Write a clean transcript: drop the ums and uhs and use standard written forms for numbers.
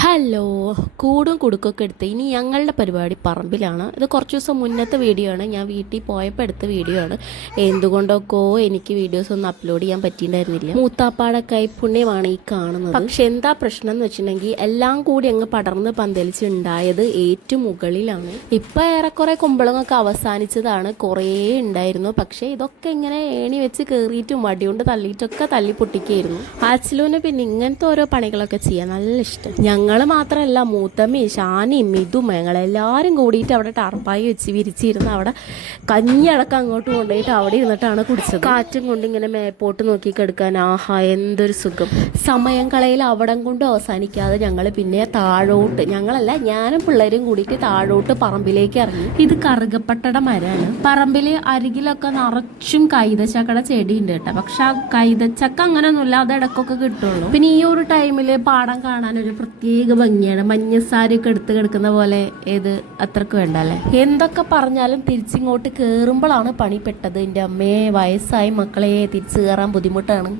Hello, കൂടും കുടുക്കൊക്കെ എടുത്ത് ഇനി ഞങ്ങളുടെ പരിപാടി പറമ്പിലാണ്. ഇത് കുറച്ച് ദിവസം മുന്നത്തെ വീഡിയോ ആണ്, ഞാൻ വീട്ടിൽ പോയപ്പോൾ എടുത്ത വീഡിയോ ആണ്. എന്തുകൊണ്ടൊക്കെ എനിക്ക് വീഡിയോസ് ഒന്നും അപ്ലോഡ് ചെയ്യാൻ പറ്റിയിട്ടുണ്ടായിരുന്നില്ല. മൂത്താപ്പാടെ കൈപ്പുണ്യമാണ് ഈ കാണുന്നത്. പക്ഷെ എന്താ പ്രശ്നം എന്ന് വെച്ചിട്ടുണ്ടെങ്കിൽ എല്ലാം കൂടി അങ്ങ് പടർന്ന് പന്തലിച്ചുണ്ടായത് ഏറ്റവും മുകളിലാണ്. ഇപ്പം ഏറെക്കുറെ കുമ്പളങ്ങൊക്കെ അവസാനിച്ചതാണ്, കുറേ ഉണ്ടായിരുന്നു. പക്ഷേ ഇതൊക്കെ ഇങ്ങനെ ഏണി വെച്ച് കയറിയിട്ടും വടികൊണ്ട് തള്ളിയിട്ടൊക്കെ തല്ലി പൊട്ടിക്കായിരുന്നു. ആച്ചിലൂന് പിന്നെ ഇങ്ങനത്തെ ഓരോ പണികളൊക്കെ ചെയ്യാൻ നല്ല ഇഷ്ടം. ഞങ്ങൾ മാത്രമല്ല, മൂത്തമ്മയും ഷാനിയും മിതും ഞങ്ങളെല്ലാവരും കൂടിയിട്ട് അവിടെ ടാർപ്പായി വെച്ച് വിരിച്ചിരുന്ന് അവിടെ കഞ്ഞിയടക്കം അങ്ങോട്ട് കൊണ്ടുപോയിട്ട് അവിടെ ഇരുന്നിട്ടാണ് കുടിച്ചത്. കാറ്റും കൊണ്ട് ഇങ്ങനെ മേപ്പോട്ട് നോക്കി കിടക്കാൻ ആഹാ എന്തൊരു സുഖം. സമയം കളയിൽ അവിടം കൊണ്ട് അവസാനിക്കാതെ ഞങ്ങൾ പിന്നെ താഴോട്ട്, ഞങ്ങളല്ല ഞാനും പിള്ളേരും കൂടിയിട്ട് താഴോട്ട് പറമ്പിലേക്ക് ഇറങ്ങി. ഇത് കറുകപ്പട്ടയുടെ മരമാണ്. പറമ്പിൽ അരികിലൊക്കെ നിറച്ചും കൈതച്ചക്കയുടെ ചെടി ഉണ്ട് കേട്ടോ. പക്ഷെ ആ കൈതച്ചക്ക അങ്ങനെയൊന്നുമില്ല, അത് ഇടക്കൊക്കെ കിട്ടുള്ളൂ. പിന്നെ ഈ ഒരു ടൈമിൽ പാടം കാണാൻ ഒരു പ്രത്യേക ഭംഗിയാണ്. മഞ്ഞസാരൊക്കെ എടുത്ത് കിടക്കുന്ന പോലെ ഏത് അത്രക്ക് വേണ്ടല്ലേ. എന്തൊക്കെ പറഞ്ഞാലും തിരിച്ചിങ്ങോട്ട് കേറുമ്പോഴാണ് പണിപ്പെട്ടത്. എൻ്റെ അമ്മയെ, വയസ്സായി മക്കളെ, തിരിച്ചു കയറാൻ ബുദ്ധിമുട്ടാണ്.